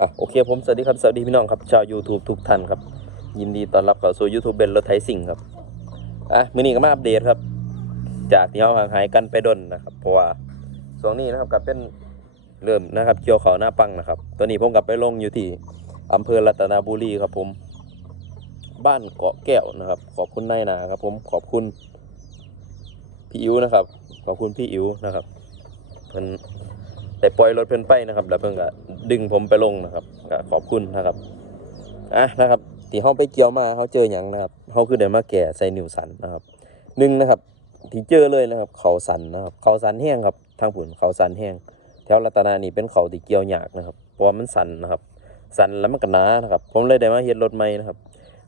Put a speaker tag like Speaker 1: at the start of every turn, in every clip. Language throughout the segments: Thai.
Speaker 1: อะโอเคผมสวัสดีครับสวัสดีพี่น้องครับชาว YouTube ทุกท่านครับ ยินดีต้อนรับเข้าสู่ YouTube เบนรถไทยสิ่งครับอะมื้อนี้ก็มาอัปเดตครับ จากที่เราห่างหายกันไปดนนะครับ เพราะว่าช่วงนี้นะครับก็เป็นเริ่มนะครับเกี่ยวเขาวหน้าปังนะครับ ตัวนี้ผมกลับไปลงอยู่ที่อำเภอรัตนบุรีครับผม บ้านเกาะแก้วนะครับ ขอบคุณนายนาครับผมขอบคุณพี่อิ๋วนะครับ ขอบคุณพี่อิ๋วนะครับเพิ่น ได้ปล่อยรถเพิ่นไปนะครับ แล้วเพิ่นก็ดึงผมไปลงนะครับก็ขอบคุณนะครับอะนะครับที่เฮาไปเกี่ยวมาเขาเจอหยังนะครับเฮาคือได้มาแก่ใส่นิวสันนะครับหนึ่งนะครับที่เจอเลยนะครับ เขาสันนะครับ เขาสันแห้งครับทางผุนเขาสันแห้งแถวรัตนานี่เป็นเขาที่เกี่ยวยากนะครับเพราะว่ามันสันนะครับสันแล้วมันก็หนานะครับ ผมเลยได้มาเฮ็ดรถใหม่นะครับ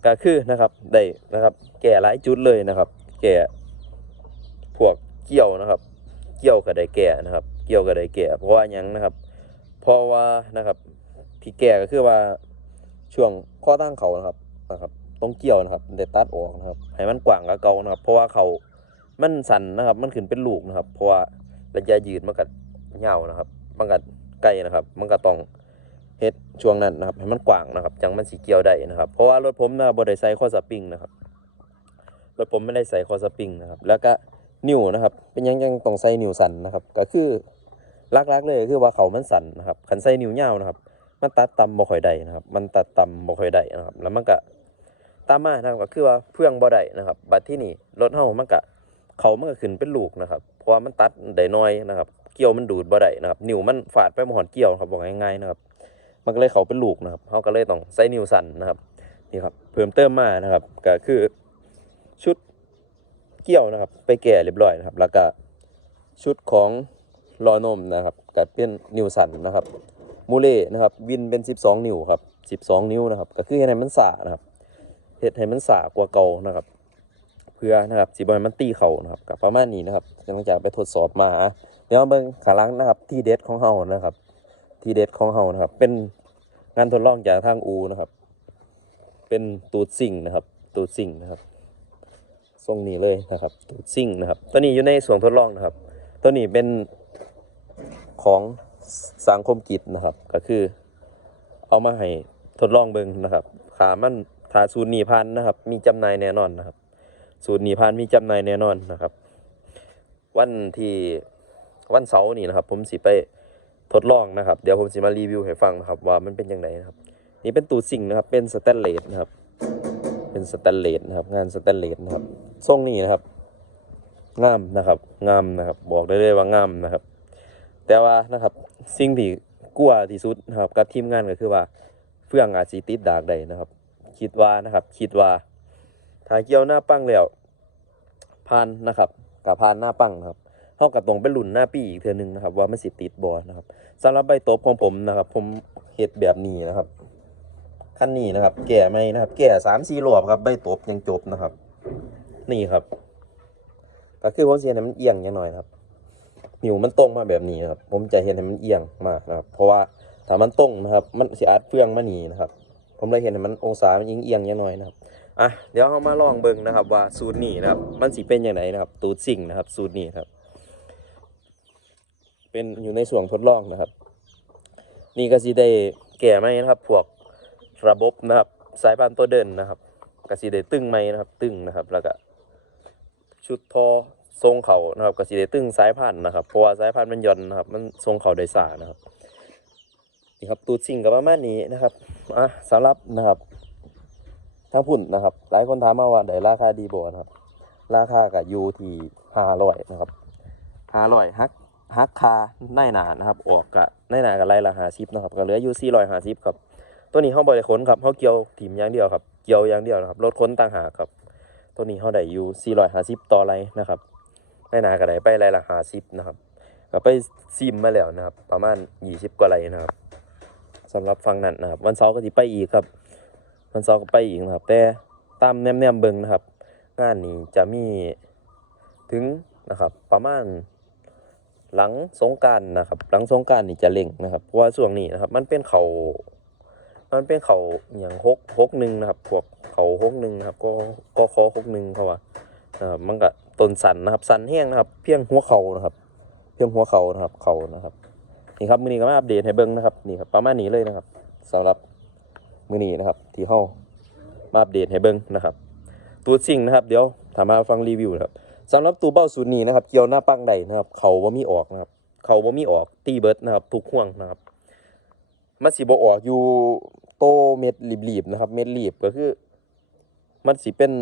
Speaker 1: ก็คือนะครับได้นะครับ แก่หลายจุดเลยนะครับ แก่พวกเกี่ยวนะครับ เกี่ยวก็ได้แก่นะครับ เกี่ยวก็ไดแก่เพราะว่ายังนะครับ เพราะว่านะครับที่แก่ก็คือว่าช่วงข้อตั้งเขานะครับนะครับตรงเกี่ยวนะครับได้ตัดออกนะครับให้มันกว้างกว่าเก่านะครับ เพราะว่าเขามันสั่นนะครับ มันขึ้นเป็นลูกนะครับ เพราะว่าระยะยืดมันก็ยาวนะครับ มันก็ไกลนะครับ มันก็ต้องเฮ็ดช่วงนั้นนะครับ ให้มันกว้างนะครับจังมันสีเกี่ยวได้นะครับ เพราะว่ารถผมนะบ่ได้ใส่ข้อสปริงนะครับรถผมไม่ได้ใส่ข้อสปริงนะครับ แล้วก็ นิ้วนะครับ เป็นยังยังต้องใส่นิ้วสั่นนะครับ ก็คือลักๆเลยคือว่าเขามันสั่นนะครับคันใส่นิ้วยาวนะครับ มันตัดต่ำบ่ค่อยได้นะครับ มันตัดต่ำบ่ค่อยได้นะครับ แล้วมันก็ตามมานะครับก็คือว่าเพื่องบ่ได้นะครับ บัดที่นี่รถเฮามันก็เขามันก็ขึ้นเป็นลูกนะครับ เพราะว่ามันตัดได้น้อยนะครับ เกี่ยวมันดูดบ่ได้นะครับ นิ้วมันฟาดไปบ่ฮอดเกี่ยวครับบอกง่ายๆนะครับ มันก็เลยเขาเป็นลูกนะครับเขาก็เลยต้องใส่นิวสันนะครับนี่ครับ เพิ่มเติมมานะครับ ก็คือ เกี่ยวนะครับ ไปแก่เรียบร้อยนะครับ แล้วก็ชุดของล้อนมนะครับก็เป็นนิวสันนะครับมูเล่นะครับวินเป็น 12 นิ้วครับ 12 นิ้วนะครับ ก็คือเฮ็ดให้มันสานะครับเฮ็ดให้มันสากว่าเก่านะครับ เพื่อนะครับสิบ่ให้มันตีเข่านะครับกับประมาณนี้นะครับหลังจากไปทดสอบมาเดี๋ยวมาเบิ่งขาหลังนะครับ ที่เด็ดของเฮานะครับ ทีเด็ดของเฮานะครับ เป็นงานทดลองจากทางอูนะครับ เป็นตูดซิ่งนะครับ ตูดซิ่งนะครับ ทรงนี้เลยนะครับตูดซิ่งนะครับ ตัวนี้อยู่ในส่วนทดลองนะครับ ตัวนี้เป็นของสังคมกิจนะครับ ก็คือ เอามาให้ทดลองเบิ่งนะครับ ขามันถาสูตรหนีพันนะครับ มีจำหน่ายแน่นอนนะครับ สูตรหนีพันมีจำหน่ายแน่นอนนะครับ วันที่วันเสาร์นี่นะครับ ผมสิไปทดลองนะครับ เดี๋ยวผมจะมารีวิวให้ฟังนะครับ ว่ามันเป็นยังไงนะครับ นี่เป็นตูดสิ่งนะครับ เป็นสแตนเลสนะครับ เป็นสแตนเลสนะครับ งานสแตนเลสนะครับทรงนี้นะครับงามนะครับงามนะครับ บอกได้เลยว่างามนะครับ แต่ว่านะครับสิ่งที่กลัวที่สุดนะครับ กับทีมงานก็คือว่าเฟื่องอาจสิติดดากใดนะครับ คิดว่านะครับ คิดว่าถ้าเกี่ยวหน้าปังแล้วผ่านนะครับกับผ่านหน้าปังนะครับเท่ากับตรงเป็นรุ่นหน้าปีอีกเทือหนึงนะครับ ว่ามันสิติดบอนะครับสำหรับใบตบของผมนะครับ ผมเฮ็ดแบบนี้นะครับ ขั้นนี้นะครับ แก่ไม่นะครับ แก่สามสี่รอบครับใบตบยังจบนะครับ นี่ครับก็คือผมเสียให้มันเอียงอย่างหน่อยครับนิ้วมันตรงมาแบบนี้ครับ ผมจะเห็นให้มันเอียงมากนะครับ เพราะว่าถ้ามันตรงนะครับ มันเสิอาจเฟืองมาหนีนะครับ ผมเลยเห็นให้มันองศามันยิงเอียงอย่างหน่อยนะครับอะเดี๋ยวเรามาลองเบิ่งนะครับ ว่าสูตรนี้นะครับ มันสิเป็นอย่างไรนะครับ ตูดสิ่งนะครับ สูตรนี้ครับ เป็นอยู่ในส่วนทดลองนะครับ นี่ก็สิได้แก่ไหมนะครับพวก ระบบนะครับ สายพานตัวเดินนะครับก็สิได้ตึงไหมนะครับ ตึงนะครับ แล้วก็ชุดทอทรงเขานะครับก็สิได้ตึงสายพานนะครับเพราะว่าสายพานมันหย่อนนะครับ มันทรงเขาได้สานะครับนี่ครับตูดสิ่งกับประมาณนี้นะครับอะสำหรับนะครับถ้าพุ่นนะครับ หลายคนถามมาว่าได้ราคาดีบ่นะครับ ราคากับยูทีห้าร้อยนะครับห้าร้อยฮักฮักคาในหนานะครับ ออกกะในหนากับไรละหาซิปนะครับก็เหลืออยู่สี่ร้อยหาซิปครับ ตัวนี้เขาบริขนครับเขาเกี่ยวถิ่มอย่างเดียวครับ เกี่ยวอย่างเดียวนะครับรถค้นต่างหากครับ ตัวนี้เขาได้อยู่สี่ร้อยหาซิปต่อไรนะครับในหนากับไรไปไรละหาซิปนะครับก็ไปซิมมาแล้วนะครับ ประมาณยี่สิบกว่าไรนะครับสำหรับฟังนั้นนะครับ วันเสาร์ก็จะไปอีกครับ วันเสาร์ก็ไปอีกนะครับ แต่ตามแนมแนมๆเบิงนะครับ งานนี้จะมีถึงนะครับประมาณหลังสงการนะครับ หลังสงการนี่จะเล่งนะครับเพราะว่าช่วงนี้นะครับ มันเป็นเขา มันเป็นเขาอย่างหกหกหนึ่งนะครับพวกเขาหกหนึ่งนะครับ ก็ก็คอหกหนึ่งเขาว่านะครับมันก็ต้นสันนะครับ สันแห้งนะครับ เพียงหัวเขานะครับ เพียงหัวเขานะครับเขานะครับนี่ครับมือนี้ก็มาอัปเดตให้เบิ้งนะครับนี่ครับประมาณนี้เลยนะครับสำหรับมือนี้นะครับ ที่เฮามาอัปเดตให้เบิ่งนะครับตูดซิ่งนะครับ เดี๋ยวถามมาฟังรีวิวนะครับสำหรับตู้เบ้าสูตรนี้นะครับ เกี่ยวหน้าปังใดนะครับ เขาบ่ามีออกนะครับ เขาบ่ามีออกตีเบิร์ดนะครับทุกห่วงนะครับ มันสิบออกอยู่โตเม็ดรีบๆนะครับ เม็ดรีบก็คือ มันสิเป็น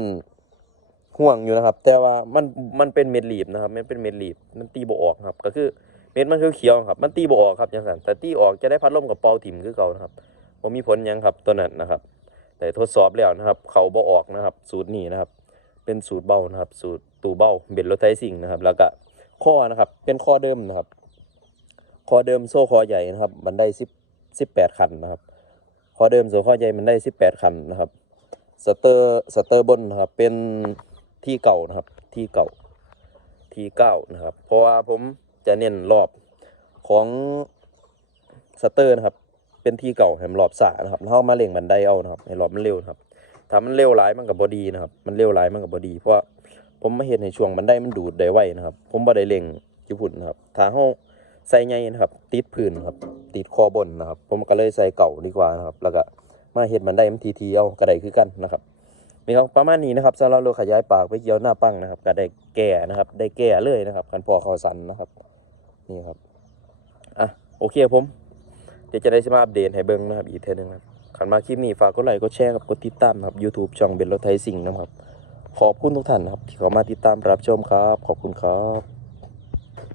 Speaker 1: ห่วงอยู่นะครับ แต่ว่ามันมันเป็นเม็ดรีบนะครับมันเป็นเม็ดรีบมันตีบ่ออกครับ ก็คือเม็ดมันเขียวๆครับ มันตีบ่ออกครับจังซั่นแต่ตีออกจะได้พัดลมกับเป่าถิ่มคือเก่านะครับบ่มีผลยังครับตัวนั้นนะครับ แต่ทดสอบแล้วนะครับ เขาบ่ออกนะครับ สูตรนี้นะครับ เป็นสูตรเบานะครับ สูตรตูเบาเบ็ดรถไทยซิ่งนะครับ แล้วก็ข้อนะครับ เป็นข้อเดิมนะครับ ข้อเดิมโซ่ข้อใหญ่นะครับมันไดสิบ สิบแปดคันนะครับข้อเดิมโซ่ข้อใหญ่มันได้สิบแปดคันนะครับสเตอร์สเตอร์บนนะครับเป็นที่เก่านะครับที่เก่าที่เก้านะครับ เพราะว่าผมจะเน้นรอบของสเตอร์นะครับ เป็นที่เก่าแหมรอบสานะครับแล้ามาเล่งบันไดเอานะครับให้รอบมันเร็วนะครับถ้ามันเร็วหลายมันกับบอดีนะครับ มันเร็วหลายมันกับบอดี เพราะว่าผมมาเห็นในช่วงบันไดมันดูดได้ไวนะครับ ผมบ่ได้เล็งญี่ปุ่นนะครับถ้าเฮา ใส่ใหญ่นะครับ ติดพื้นครับ ติดคอบนนะครับ ผมก็เลยใส่เก่าดีกว่านะครับ แล้วก็มาเฮ็ดบันไดมันทีๆเอาก็ไดคือกันนะครับนี่ครับประมาณนี้นะครับสำหรับรถขยายปากไปเกี่ยวหน้าปังนะครับก็ได้แก่นะครับ ได้แก่เลยนะครับคันพอเขาสันนะครับ นี่ครับอะโอเคผมเดี๋ยวจะได้สมาอัปเดตให้เบิ่งนะครับอีกเท่อนึงครับขันมาคลิปนี้ฝากกดไลค์กดแชร์กับกดติดตามนะครับ YouTube ช่องเบนรถไทยสิงห์นะครับ ขอบคุณทุกท่านนะครับ ที่เข้ามาติดตามรับชมครับ ขอบคุณครับ